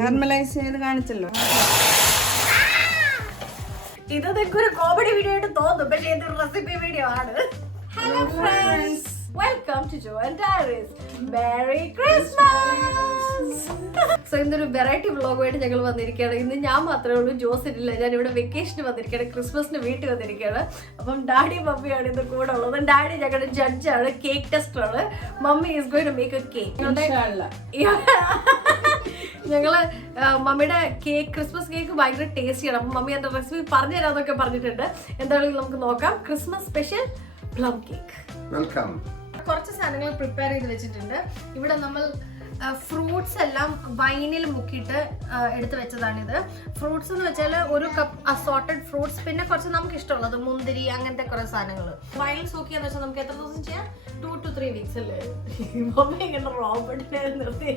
Caramelise ചെയ്ത് കാണിച്ചല്ലോ. ഇതൊക്കെ ഒരു കോമഡി വീഡിയോ ആയിട്ട് തോന്നും, പക്ഷേ ഇതൊരു റെസിപ്പി വീഡിയോ ആണ്. Hello friends, welcome to Jo and diaries. Merry Christmas. So ഇന്നൊരു വെറൈറ്റി വ്ളോഗുമായിട്ട് ഞങ്ങൾ വന്നിരിക്കുകയാണ്. ഇന്ന് ഞാൻ മാത്രമേ ഉള്ളൂ, ജോസിൻ ഇല്ല. ഞാൻ ഇവിടെ വെക്കേഷന് വന്നിരിക്കുകയാണ്, ക്രിസ്മസിന് വീട്ടിൽ വന്നിരിക്കുകയാണ്. അപ്പം ഡാഡി മമ്മിയാണ് ഇന്ന് കൂടെ ഉള്ളത്. ഡാഡി ഞങ്ങളുടെ ജഡ്ജാണ്, കേക്ക് ടെസ്റ്റർ ആണ്. Mummy is going to make a cake. ഞങ്ങള് മമ്മിയുടെ കേക്ക്, ക്രിസ്മസ് കേക്ക് ഭയങ്കര ടേസ്റ്റിയാണ്. അപ്പം മമ്മി എന്റെ റെസിപ്പി പറഞ്ഞു തരാന്നൊക്കെ പറഞ്ഞിട്ടുണ്ട്. എന്തായാലും നമുക്ക് നോക്കാം. Christmas special plum cake. Welcome. കുറച്ച് സാധനങ്ങൾ പ്രിപ്പയർ ചെയ്ത് വെച്ചിട്ടുണ്ട്. ഇവിടെ നമ്മൾ ഫ്രൂട്ട്സ് എല്ലാം വൈനിൽ മുക്കിയിട്ട് എടുത്ത് വെച്ചതാണിത്. ഫ്രൂട്ട്സ് എന്ന് വെച്ചാൽ ഒരു കപ്പ് അസോർട്ടഡ് ഫ്രൂട്ട്സ്, പിന്നെ കുറച്ച് നമുക്ക് ഇഷ്ടമുള്ളത് മുന്തിരി, അങ്ങനത്തെ കുറെ സാധനങ്ങൾ. വൈനിൽ സോക്ക് ചെയ്യാന്ന് വെച്ചാൽ നമുക്ക് എത്ര ദിവസം ചെയ്യാം? 2 to 3 weeks അല്ലേ? മമ്മി ഇങ്ങനെ റോബോട്ടിനെ നിർത്തി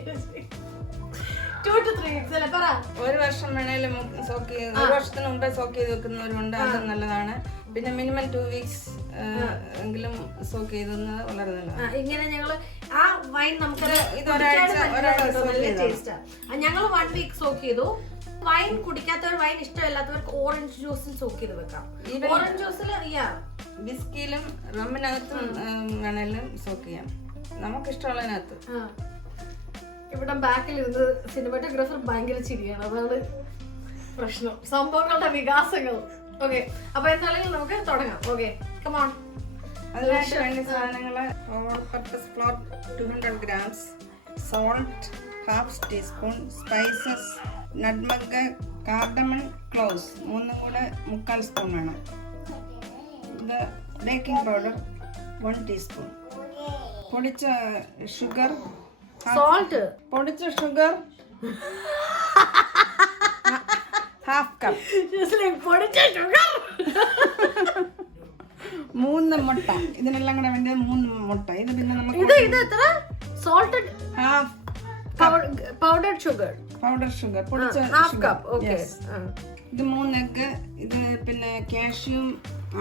2 to 3 weeks അല്ലേ? പറ. ഒരു വർഷം വേണേലും സോക്ക് ചെയ്ത്, ഒരു വർഷത്തിന് മുമ്പേ സോക്ക് ചെയ്ത് വെക്കുന്നവരുണ്ട്, അത് നല്ലതാണ്. പിന്നെ മിനിമം 2 weeks എങ്കിലും സോക്ക് ചെയ്തെന്നത് വളരെ നല്ലതാണ്. ഇങ്ങനെ ഞങ്ങള് ആ വൈൻ നമുക്ക് ഞങ്ങൾ 1 week സോക്ക് ചെയ്തു. വൈൻ കുടിക്കാത്തവർ, വൈൻ ഇഷ്ടമില്ലാത്തവർക്ക് ഓറഞ്ച് ജ്യൂസിൽ സോക്ക് ചെയ്ത് വെക്കാം. ഓറഞ്ച് ജ്യൂസിൽ ബിസ്കിയിലും റമ്മിനകത്തും വേണേലും സോക്ക് ചെയ്യാം, നമുക്ക് ഇഷ്ടമുള്ളതിനകത്ത്. ഇവിടെ ബാക്കിൽ ഇരുന്ന് സിനിമാറ്റോഗ്രാഫർ ഭയങ്കര ചിരിയാണ്, അതാണ് പ്രശ്നം. സംഭവങ്ങളുടെ വികാസങ്ങൾ. ഓക്കെ, അപ്പൊ എന്തായാലും നമുക്ക് തുടങ്ങാം. Okay, come on. അതിനായിട്ട് വേണ്ട സാധനങ്ങള്: all purpose flour 200 grams, salt ½ teaspoon, spices nutmeg, cardamom, cloves 3 കൂടെ 1/4 സ്പൂൺ വേണം. ഇത് ബേക്കിംഗ് പൗഡർ 1 ടീസ്പൂൺ, പൊടിച്ച ഷുഗർ, സോൾട്ട്, പൊടിച്ച ഷുഗർ ½ കപ്പ്, 3 മുട്ട. ഇതിനെല്ലാം കൂടെ വേണ്ടത് 3 മുട്ട. ഇത് പിന്നെ നമുക്ക് സോൾട്ടഡ് പൗഡർ ഷുഗർ പൊടിച്ച കപ്പ്. ഓക്കേ, ഇത് 3 എഗ്. ഇത് പിന്നെ കാഷ്യൂം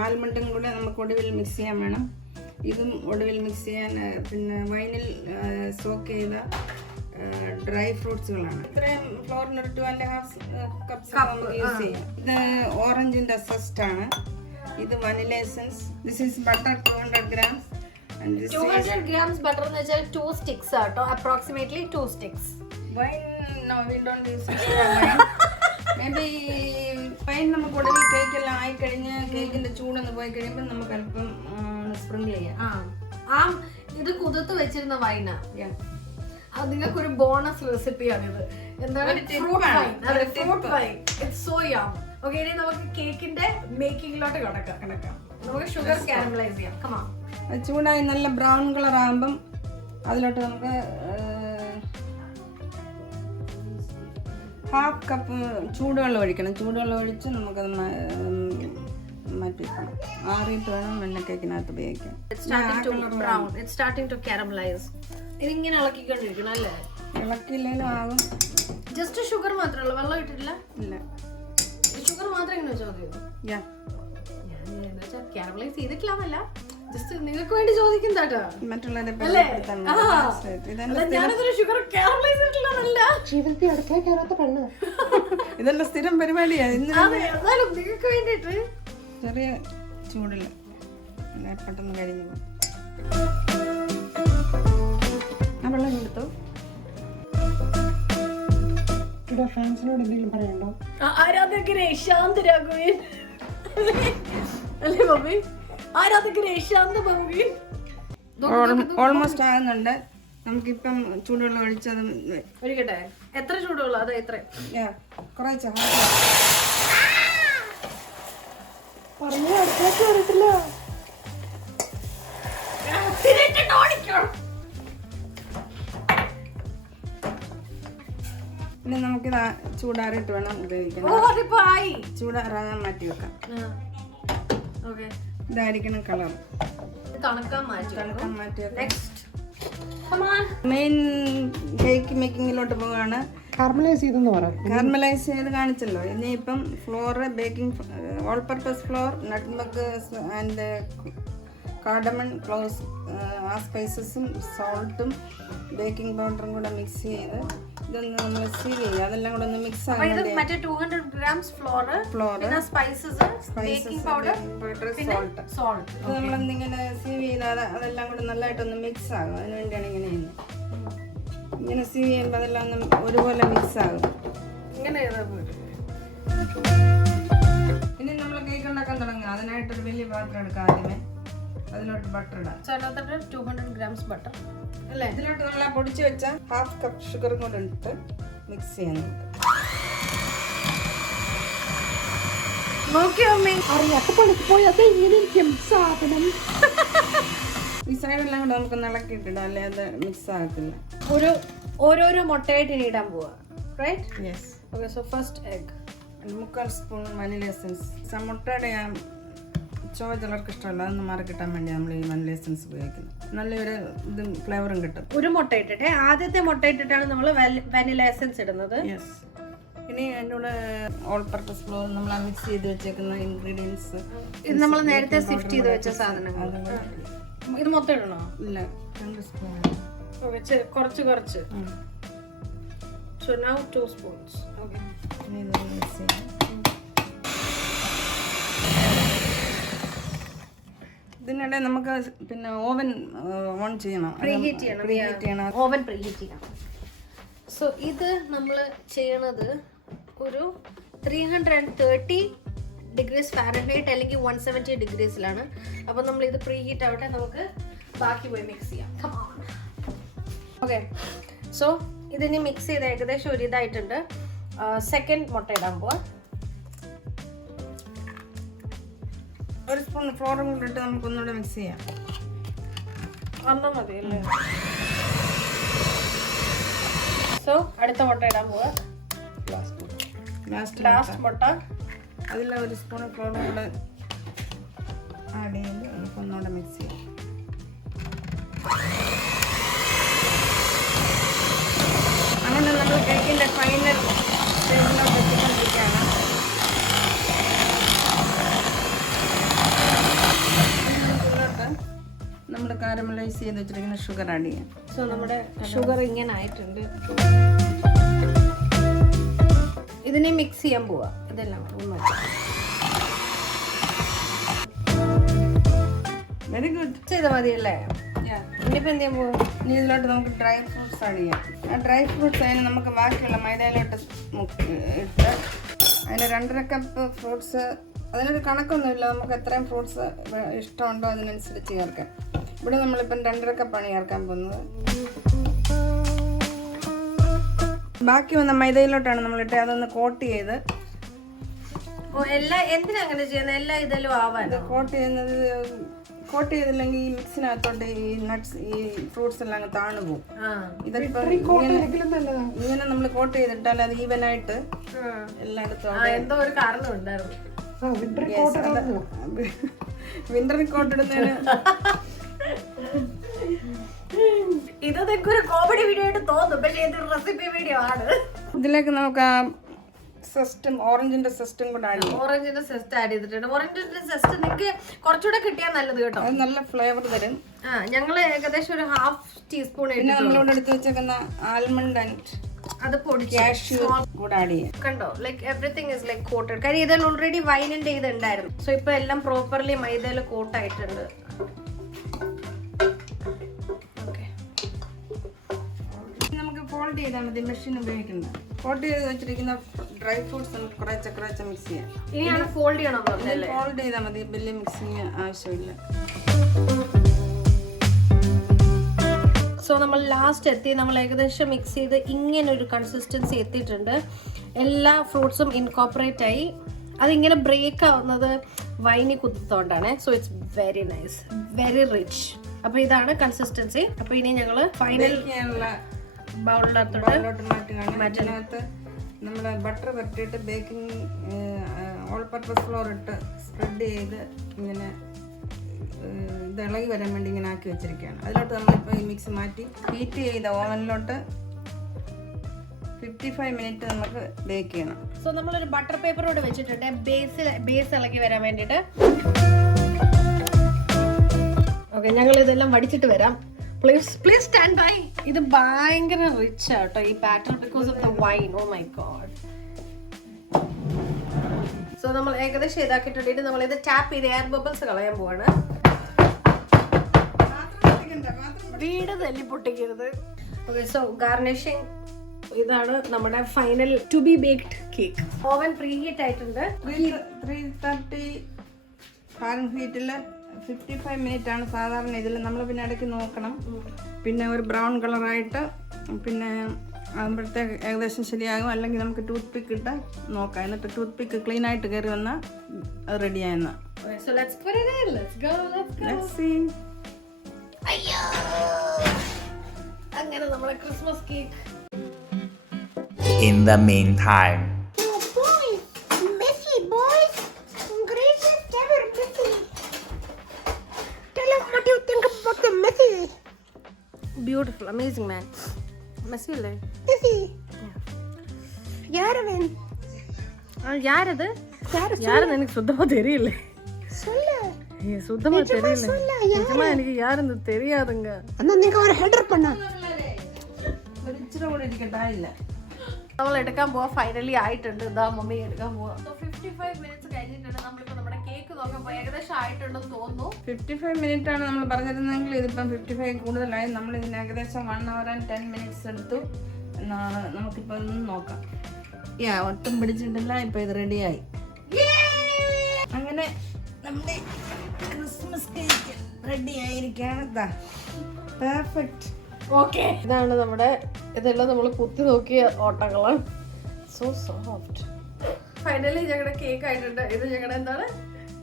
ആൽമണ്ടും കൂടെ നമുക്ക് ഒടുവിൽ മിക്സ് ചെയ്യാൻ വേണം. ഇതും ഒടുവിൽ മിക്സ് ചെയ്യാൻ പിന്നെ വൈനിൽ സോക്ക് ചെയ്ത ഡ്രൈ ഫ്രൂട്ട്സുകളാണ്. ഇത്രയും ഫ്ലോറിന് ഒരു 2.5 കപ്സ് യൂസ് ചെയ്യാം. ഇത് ഓറഞ്ചിന്റെ സെസ്റ്റ് ആണ്. ഇത് vanilla essence. This is butter 200 grams. 200 grams butter എന്ന് വെച്ചാൽ 2 sticks ആട്ടോ, approximately 2 sticks. Wine, no, we don't use wine. Maybe wine നമുക്ക് ഒടുവിൽ കേക്കെല്ലാം ആയി കഴിഞ്ഞ് കേക്കിന്റെ ചൂടൊന്ന് പോയി കഴിയുമ്പോൾ നമുക്ക് അല്പം സ്പ്രിങ്കിൾ ചെയ്യാം. ഇത് കുതിർത്ത് വെച്ചിരുന്ന വൈനാ. നിങ്ങൾക്ക് ഒരു ബോണസ് റെസിപ്പിയാണിത്. എന്താണ്? Fruit wine. It's so yum. Okay, ഇനി നമുക്ക് കേക്കിന്റെ മേക്കിങ്ങിലോട്ട് കിടക്കാം. നമുക്ക് ഷുഗർ കാരമലൈസ് ചെയ്യാം. Come on. അത് ചൂടായി നല്ല ബ്രൗൺ കളർ ആകുമ്പം അതിലോട്ട് നമുക്ക് ½ കപ്പ് ചൂടുവെള്ളം ഒഴിക്കണം. ചൂടുവെള്ളം ഒഴിച്ച് നമുക്കത് മാറ്റി വെക്കണം. ആറിയിട്ട് വേണം വെണ്ണ കേക്കിനകത്ത് ഉപയോഗിക്കാൻ. ഇതിങ്ങനെ ഇളക്കിക്കൊണ്ടിരിക്കണം അല്ലേ? ഇളക്കില്ലേലും ആകും. ജസ്റ്റ് ഷുഗർ മാത്രമേ ഉള്ളൂ, വെള്ളം ഇട്ടിട്ടില്ല? ഇല്ല, ഷുഗർ മാത്രം ഇങ്ങനെ വെച്ചാൽ മതിയോ? കാരമലൈസ് ചെയ്തിട്ടില്ലാന്നല്ല, ജസ്റ്റ് നിങ്ങൾക്ക് വേണ്ടി ചോദിക്കുന്നതാട്ടോ. ഇതെല്ലാം സ്ഥിരം പരിപാടിയാണ്. നിങ്ങൾക്ക് വേണ്ടിട്ട് ചെറിയ ചൂടില്ല, പെട്ടെന്ന് കഴിഞ്ഞു പോകും. ആ വെള്ളം എടുത്തു. ഫ്രണ്ട്സിനോട് എന്തെങ്കിലും പറയണ്ടോ? ആരാധകരെ ശാന്തരാകുകയും അല്ലേ മമ്മി? ആരാധകരെ ശാന്തമാകുകയും. ഓൾമോസ്റ്റ് ആകുന്നുണ്ട്. നമുക്കിപ്പം ചൂടുവെള്ളം ഒഴിച്ചത് ഒഴിക്കട്ടെ. എത്ര ചൂടുവെള്ളം? അത് എത്ര? കുറച്ച് പറഞ്ഞു അടുത്തേക്ക് വരത്തില്ല. പിന്നെ നമുക്കിത് ചൂടാറിയിട്ട് വേണം ഉപയോഗിക്കാൻ. ചൂടാറാൻ മാറ്റി വെക്കാം. ഇതായിരിക്കണം കളർ. തണുക്കാൻ മാറ്റി വെക്കാം. മെയിൻ കേക്ക് മേക്കിങ്ങിലോട്ട് പോവുകയാണ്. കാരമലൈസ് ചെയ്ത് കാണിച്ചല്ലോ. ഇനിയിപ്പം flour, baking all purpose flour, nutmeg and cardamom, cloves, ആ സ്പൈസസും സോൾട്ടും ബേക്കിംഗ് പൗഡറും കൂടെ മിക്സ് ചെയ്ത് ഇതൊന്ന് നമ്മൾ സീവ് ചെയ്യുക. അതെല്ലാം കൂടെ ഒന്ന് മിക്സ് അപ്പൊ ഇത് ആകാൻ മറ്റേ 200 grams flour, പിന്നെ സ്പൈസസ്, ബേക്കിംഗ് പൗഡർ, പിന്നെ സോൾട്ട്. ഇത് നമ്മളെന്തിങ്ങനെ സീവ് ചെയ്താൽ അതെല്ലാം കൂടെ നല്ലതായിട്ടൊന്ന് മിക്സ് ആകും. അതിന് വേണ്ടിയാണ് ഇങ്ങനെ ചെയ്യുന്നത്. ഇങ്ങനെ സീവ് ചെയ്യുമ്പോൾ അതെല്ലാം ഒന്ന് ഒരുപോലെ മിക്സ് ആകും. ഇങ്ങനെ ഇനി നമ്മൾ കേക്ക് ഉണ്ടാക്കാൻ തുടങ്ങുക. അതിനായിട്ടൊരു വലിയ പാത്രം എടുക്കാം. ആദ്യമേ അതിലോട്ട് ബട്ടർ ഇടാം. 200 grams ബട്ടർ അല്ലേ? ഇതിലോട്ട് നമ്മൾ ആ പൊടിച്ച് വെച്ച 1/2 കപ്പ് ഷുഗറും കൂടെ ഇട്ട് മിക്സ് ചെയ്യാൻ നോക്കിയോ അമ്മേ? ഈ സൈഡെല്ലാം കൂടെ നമുക്ക് ഇളക്കിയിട്ടിടാം, അല്ലെ അത് മിക്സ് ആകത്തില്ല. ഓരോരോ മുട്ടയായിട്ട് ഇനി ഇടാൻ പോവാ. Right? Yes. Okay, so first egg. 1/4 spoon vanilla essence. മുട്ടയുടെ ചോവ ചിലർക്ക് ഇഷ്ടമല്ല, അതൊന്ന് മാറി കിട്ടാൻ വേണ്ടി നമ്മൾ ഈ വനില എസൻസ് ഉപയോഗിക്കുന്നത്. നല്ലൊരു ഇത് ഫ്ലേവറും കിട്ടും. ഒരു മുട്ട ഇട്ടിട്ട് ആദ്യത്തെ മുട്ട ഇട്ടിട്ടാണ് നമ്മൾ വനില എസൻസ് ഇടുന്നത്. യെസ്. ഇനി അതിൻ്റെ കൂടെ ഓൾ പർപ്പസ് ഫ്ലോർ നമ്മൾ മിക്സ് ചെയ്ത് വെച്ചേക്കുന്ന ഇൻഗ്രീഡിയൻസ്. ഇത് നമ്മൾ നേരത്തെ സിഫ്റ്റ് ചെയ്ത് വെച്ച സാധനങ്ങൾ. ഇത് മൊത്തം ഇടണോ? ഇല്ല, 2 സ്പൂൺ. കുറച്ച്. So now 2 spoons. Okay. ഇനി ഇത് മിക്സ് ചെയ്യാം. ഇതിനിടെ നമുക്ക് പിന്നെ ഓവൻ ഓൺ ചെയ്യണം, പ്രീഹീറ്റ് ചെയ്യണം. ഓവൻ പ്രീഹീറ്റ് ചെയ്യണം. സോ ഇത് നമ്മൾ ചെയ്യണത് ഒരു 330 ഡിഗ്രീസ് ഫാരൻഹൈറ്റ് അല്ലെങ്കിൽ 170 ഡിഗ്രീസിലാണ്. അപ്പോൾ നമ്മൾ ഇത് പ്രീഹീറ്റ് ആവട്ടെ, നമുക്ക് ബാക്കി പോയി മിക്സ് ചെയ്യാം. ഓക്കെ, സോ ഇതിനി മിക്സ് ചെയ്ത് ഏകദേശം ഒരു ഇതായിട്ടുണ്ട്. സെക്കൻഡ് മുട്ട ഇടാൻ പോവാ. 1 സ്പൂൺ ഫ്ലോറും കൂടെ ഇട്ട് നമുക്ക് ഒന്നുകൂടെ മിക്സ് ചെയ്യാം. ഒന്നും മതി അല്ലേ? സോ അടുത്ത മുട്ട ഇടാൻ പോവാ. ലാസ്റ്റ് മുട്ട. അതിൽ 1 സ്പൂൺ ഫ്ലോറും കൂടെ ആഡ് ചെയ്ത് നമുക്ക് ഒന്നുകൂടെ മിക്സ് ചെയ്യാം. അങ്ങനെ നമ്മൾ കേക്കിൻ്റെ ഫൈനൽ സ്റ്റേജിലോട്ട് എത്തിക്കൊണ്ടിരിക്കുകയാണ്. നമ്മൾ കാരമലൈസ് ചെയ്ത് വെച്ചിരിക്കുന്ന ഷുഗർ ആഡ് ചെയ്യാം. സോ നമ്മുടെ ഷുഗർ ഇങ്ങനെ ആയിട്ടുണ്ട്. ഇതിനെ മിക്സ് ചെയ്യാൻ പോവാ. ഇതെല്ലാം വെരി ഗുഡ്. ചെയ്താൽ മതിയല്ലേ? ഇനിയിപ്പോൾ എന്ത് ചെയ്യാൻ പോവാ? ഇനി ഇതിലോട്ട് നമുക്ക് ഡ്രൈ ഫ്രൂട്ട്സ് ആഡ് ചെയ്യാം. ആ ഡ്രൈ ഫ്രൂട്ട്സ് അതിന് നമുക്ക് ബാക്കിയുള്ള മൈദയിലോട്ട് ഇട്ട് അതിന് 2.5 കപ്പ് ഫ്രൂട്ട്സ്. അതിനൊരു കണക്കൊന്നുമില്ല, നമുക്ക് എത്രയും ഫ്രൂട്ട്സ് ഇഷ്ടമുണ്ടോ അതിനനുസരിച്ച് ചേർക്കാം. ഇവിടെ നമ്മളിപ്പം 2.5 കപ്പാണ് ചേർക്കാൻ പോകുന്നത്. ബാക്കി വന്ന മൈദയിലോട്ടാണ് നമ്മളിട്ട് അതൊന്ന് കോട്ട് ചെയ്ത്. എന്തിനാ അങ്ങനെ ചെയ്യുന്നത്? എല്ലാ ഇതിലും ആവാൻ കോട്ട് ചെയ്തില്ലെങ്കിൽ ഈ മിക്സിനകത്തോട്ട് ഈ നട്ട്സ് ഈ ഫ്രൂട്ട്സ് എല്ലാം അങ്ങ് താണു പോകും. ഇങ്ങനെ നമ്മൾ കോട്ട് ചെയ്തിട്ടാൽ അത് ഈവനായിട്ട് എല്ലായിടത്തും. എന്തോ ഒരു കാരണം ഉണ്ടായിരുന്നു. വിന്റർ കോട്ട് ഇടുന്നതിന് ഇതൊക്കെ ഒരു കോമഡി വീഡിയോ ആയിട്ട് തോന്നും, പക്ഷേ ഇതൊരു റെസിപ്പി വീഡിയോ ആണ്. ഇതിലേക്ക് നമുക്ക് ആ സെസ്റ്റും ഓറഞ്ചിന്റെ സെസ്റ്റും കൂടെ ആഡ് ചെയ്യാം. ഓറഞ്ചിന്റെ സെസ്റ്റ് ആഡ് ചെയ്തിട്ടുണ്ട്. ഓറഞ്ചിന്റെ സെസ്റ്റ് നിങ്ങൾക്ക് കുറച്ചുകൂടെ കിട്ടിയാൽ നല്ലത് കേട്ടോ. അത് നല്ല ഫ്ലേവർ തരും. ഞങ്ങൾ ഏകദേശം ഒരു 1/2 ടീസ്പൂൺ. പിന്നെ നമ്മളിവിടെ എടുത്ത് വെച്ചേക്കുന്ന ആൽമണ്ട് ആൻഡ് അത് പൊടിച്ച് കാഷ്യൂ കൂടെ ആഡ് ചെയ്യാം. കണ്ടോ, like everything is like coated. കാര്യം ഇതിൽ ഓൾറെഡി വൈനിന്റെ ഇത് ഉണ്ടായിരുന്നു. സോ ഇപ്പൊ എല്ലാം പ്രോപ്പർലി മൈദയിൽ കോട്ട് ആയിട്ടുണ്ട്. നമുക്ക് ഫോൾഡ് ചെയ്താൽ മതി, മെഷീൻ ഉപയോഗിക്കുന്നത്. ഫോൾഡ് ചെയ്ത് വെച്ചിരിക്കുന്ന ഡ്രൈ ഫ്രൂട്ട്സ് നമുക്ക് കുറേശ്ശെ മിക്സ് ചെയ്യാം. ഇനിയാണ് ഫോൾഡ് ചെയ്യണം. ഫോൾഡ് ചെയ്താൽ മതി, വലിയ മിക്സിങ് ആവശ്യമില്ല. സോ നമ്മൾ ലാസ്റ്റ് എത്തി. നമ്മൾ ഏകദേശം മിക്സ് ചെയ്ത് ഇങ്ങനെ ഒരു കൺസിസ്റ്റൻസി എത്തിയിട്ടുണ്ട്. എല്ലാ ഫ്രൂട്ട്സും ഇൻകോപ്പറേറ്റ് ആയി. അതിങ്ങനെ ബ്രേക്ക് ആവുന്നത് വൈനി കുത്തിത്തോണ്ടാണ്. So it's very nice, very rich. അപ്പോൾ ഇതാണ് കൺസിസ്റ്റൻസി. അപ്പോൾ ഇനി ഞങ്ങൾ ഫൈനൽ ബൗളിലോട്ട് മാറ്റുകയാണ്. നമ്മൾ ബട്ടർ പരട്ടിയിട്ട് ബേക്കിംഗ് ഓൾ പർപ്പസ് ഫ്ലോർ ഇട്ട് സ്പ്രെഡ് ചെയ്ത് ഇങ്ങനെ ഇത് ഇളകി വരാൻ വേണ്ടി ഇങ്ങനെ ആക്കി വെച്ചിരിക്കുകയാണ്. അതിലോട്ട് നമ്മളിപ്പോൾ ഈ മിക്സ് മാറ്റി ഹീറ്റ് ചെയ്ത ഓവനിലോട്ട് 55 മിനിറ്റ് നമുക്ക് ബേക്ക് ചെയ്യണം. സോ നമ്മളൊരു ബട്ടർ പേപ്പറോട് വെച്ചിട്ടുണ്ട് ബേസ് ഇളകി വരാൻ വേണ്ടിയിട്ട്. ഓക്കെ, ഞങ്ങൾ ഇതെല്ലാം വടിച്ചിട്ട് വരാം. Please stand by. ഇത് ഭയങ്കര റിച്ച് ആട്ടോ ഈ batter because of the wine. Oh my God. So നമ്മൾ ഏകദേശം ഇതാക്കിയിട്ടുണ്ടെങ്കിൽ നമ്മൾ ഇത് ടാപ്പ് ചെയ്ത് എയർ ബബിൾസ് കളയാൻ പോവാണ്. വീട് തല്ലി പൊട്ടിക്കരുത്. ഓക്കെ, സോ ഗാർണിഷിംഗ് ഇതാണ് നമ്മുടെ final to be baked cake. Oven preheat ആയിട്ടുണ്ട്. 330 ഫാരൻഹീറ്റിൽ 55 മിനിറ്റ് ആണ് സാധാരണ ഇതിൽ. നമ്മൾ പിന്നെ ഇടയ്ക്ക് നോക്കണം. പിന്നെ ഒരു ബ്രൗൺ കളറായിട്ട് പിന്നെ ആകുമ്പോഴത്തേക്ക് ഏകദേശം ശരിയാകും. അല്ലെങ്കിൽ നമുക്ക് ടൂത്ത് പിക്ക് ഇട്ട് നോക്കാം. എന്നിട്ട് ടൂത്ത് പിക്ക് ക്ലീൻ ആയിട്ട് കയറി വന്നാൽ അത് റെഡിയായെന്ന്. അങ്ങനെ നമ്മുടെ Christmas cake. In the meantime, Beautiful, amazing man. Messy അല്ലേ? யாரது? யாருன்னு எனக்கு சுத்தமா தெரியல. சுத்தமா தெரியல. நிஜமா எனக்கு யாருன்னு தெரியாதுங்க. എന്നാ നിങ്ങൾ ഒരു ഹെഡർ பண்ண ഒരു ഇച്ചിരി കൂടെ ഇരിക്കട്ടായില്ല. നമ്മൾ എടുക്കാൻ പോവാ. ഫൈനലി ആയിട്ടുണ്ട്. ഇതാ മമ്മി എടുക്കാൻ പോവാ. 55 മിനിറ്റ്സ് കഴിഞ്ഞിട്ടുണ്ട്. നമ്മളിപ്പോ നമ്മുടെ കേക്ക് നോക്കാൻ ഏകദേശം ആയിട്ടുണ്ടെന്ന് തോന്നുന്നു. 55 മിനിറ്റ് ആണ് നമ്മൾ പറഞ്ഞിരുന്നെങ്കിൽ ഇതിപ്പം 55 കൂടുതലായി. നമ്മൾ ഇതിന് ഏകദേശം 1 hour and 10 minutes എടുത്തു എന്നാണ്. നമുക്കിപ്പോൾ ഇതൊന്ന് നോക്കാം. ഒട്ടും പിടിച്ചിട്ടില്ല. ഇപ്പൊ ഇത് റെഡിയായി. അങ്ങനെ നമ്മുടെ ക്രിസ്മസ് കേക്ക് റെഡി ആയിരിക്കാണ്. പെർഫെക്റ്റ്. ഓക്കെ, ഇതാണ് നമ്മുടെ ഇതെല്ലാം നമ്മൾ കുത്തി നോക്കിയ ഓട്ടങ്ങളാണ്. So soft. ഫൈനലി ഞങ്ങളുടെ കേക്ക് ആയിട്ടുണ്ട്. ഇത് ഞങ്ങളുടെ എന്താണ്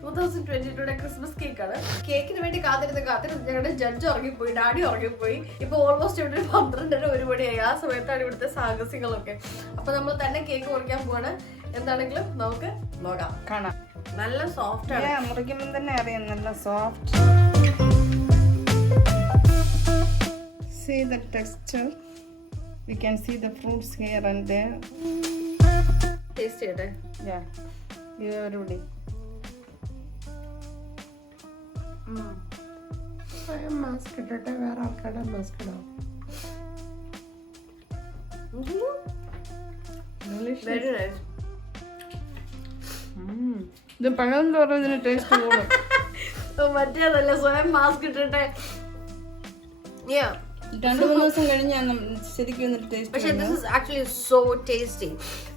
2022 ക്രിസ്മസ് കേക്കാണ്. കേക്കിന് വേണ്ടി കാത്തിരുന്ന് ഞങ്ങളുടെ ജഡ്ജ് ഉറങ്ങിപ്പോയി, ഡാഡി ഉറങ്ങിപ്പോയി. ഇപ്പൊ ഓൾമോസ്റ്റ് ഇവിടെ 12:30 1 മണിയായി. ആ സമയത്താണ് ഇവിടുത്തെ സാഹസികളൊക്കെ. അപ്പൊ നമ്മൾ തന്നെ കേക്ക് മുറിക്കാൻ പോവാണ്. എന്താണെങ്കിലും നമുക്ക് നോക്കാം, കാണാം. നല്ല സോഫ്റ്റ് ആണ്. മുറിക്കുമ്പോൾ തന്നെ അറിയാം നല്ല soft. See the texture. We can see the fruits here and there. Taste ചെയ്യട്ടെ. Yeah. You everybody. മാസ്ക് ഇട്ടിട്ട് വേറെ ആൾക്കാരുടെ മാസ്ക് ഇടാം. Very nice. ഇത് പഴം തോറും ഇതിന് ടേസ്റ്റ് കൂടും. മറ്റേതല്ല, സ്വയം മാസ്ക് ഇട്ടിട്ട്. 2-3 ദിവസം കഴിഞ്ഞാണ് ശരിക്കും ടേസ്റ്റ്. പക്ഷെ this is actually so tasty.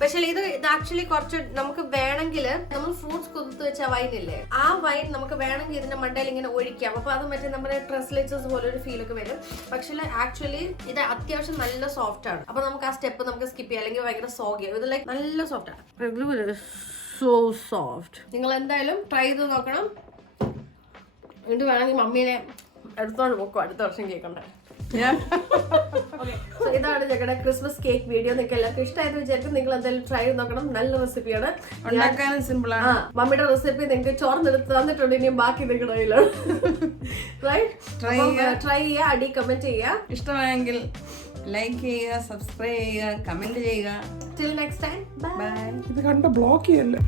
പക്ഷേ ഇത് ആക്ച്വലി കുറച്ച് നമുക്ക് വേണമെങ്കിൽ നമ്മൾ ഫ്രൂട്ട്സ് കുതിർത്ത് വെച്ച വൈനില്ലേ, ആ വൈൻ നമുക്ക് വേണമെങ്കിൽ ഇതിന്റെ മണ്ടയിൽ ഇങ്ങനെ ഒഴിക്കാം. അപ്പൊ അത് മറ്റേ നമ്മുടെ ട്രസ്ലേച്ചസ് പോലെ ഒരു ഫീൽ ഒക്കെ വരും. പക്ഷേ ആക്ച്വലി ഇത് അത്യാവശ്യം നല്ല സോഫ്റ്റ് ആണ്. അപ്പൊ നമുക്ക് ആ സ്റ്റെപ്പ് നമുക്ക് സ്കിപ്പ് ചെയ്യാം. അല്ലെങ്കിൽ ഭയങ്കര സോഗിയാവും. ഇത് ലൈക്ക് നല്ല സോഫ്റ്റ് ആണ്. So soft. നിങ്ങൾ എന്തായാലും ട്രൈ ചെയ്ത് നോക്കണം. എന്നിട്ട് വേണമെങ്കിൽ മമ്മീനെ എടുത്തോണ്ട് പോക്കോ അടുത്ത വർഷം കേൾക്കണ്ടേ. ഇതാണ് ഞങ്ങളുടെ ക്രിസ്മസ് കേക്ക് വീഡിയോ. നിങ്ങൾക്ക് എല്ലാവർക്കും ഇഷ്ടമായെന്ന് വിചാരിക്കും. നിങ്ങൾ എന്തായാലും ട്രൈ ചെയ്ത് നോക്കണം. നല്ല റെസിപ്പിയാണ്. ഉണ്ടാക്കാനും സിമ്പിൾ ആണ്. മമ്മിയുടെ റെസിപ്പി നിങ്ങൾക്ക് ചോർന്നെടുത്ത് തന്നിട്ടുണ്ട്. ഇനിയും ബാക്കി നിങ്ങളുടെ കയ്യിലാണ്. ട്രൈ ചെയ്യുക, അടി കമന്റ് ചെയ്യുക. ഇഷ്ടമായെങ്കിൽ ലൈക്ക് ചെയ്യുക, സബ്സ്ക്രൈബ് ചെയ്യുക, കമന്റ് ചെയ്യുക. Till next time, bye. ഇത് കണ്ട ബ്ലോക്ക് ചെയ്യല്ലേ.